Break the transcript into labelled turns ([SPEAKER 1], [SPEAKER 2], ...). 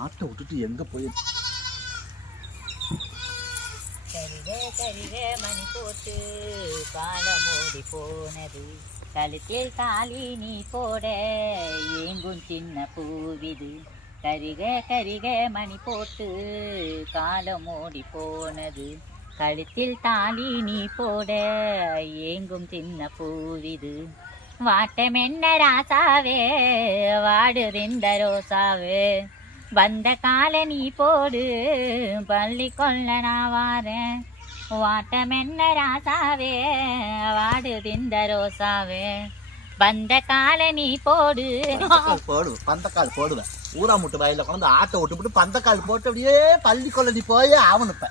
[SPEAKER 1] ஆட்டை விட்டுட்டு எங்க போய்
[SPEAKER 2] கரிக கரிக மணி போட்டு காலம் ஓடி போனது. கழுத்தில் தாலி நீ போட எங்கும் சின்ன பூவிது. கரிக கரிக மணி போட்டு காலம் ஓடி போனது. கழுத்தில் தாலி நீ போட எங்கும் சின்ன பூவிது. வாட்டமென்ன ராசாவே வாடுதிந்த ரோசாவே வந்த கால நீ போடு பள்ளி கொள்ள நான் வாரேன் வாட்டமென்ன ராசாவே வாடு திந்த ரோசாவே வந்த கால நீ போடு.
[SPEAKER 1] போடு போடுவேன் பந்தக்கால் போடுவேன் ஊரா முட்டு வயல்ல கொண்டு ஆட்டை விட்டுவிட்டு பந்தக்கால் போட்டு அப்படியே பள்ளி கொள்ள நீ போய் ஆவணுப்ப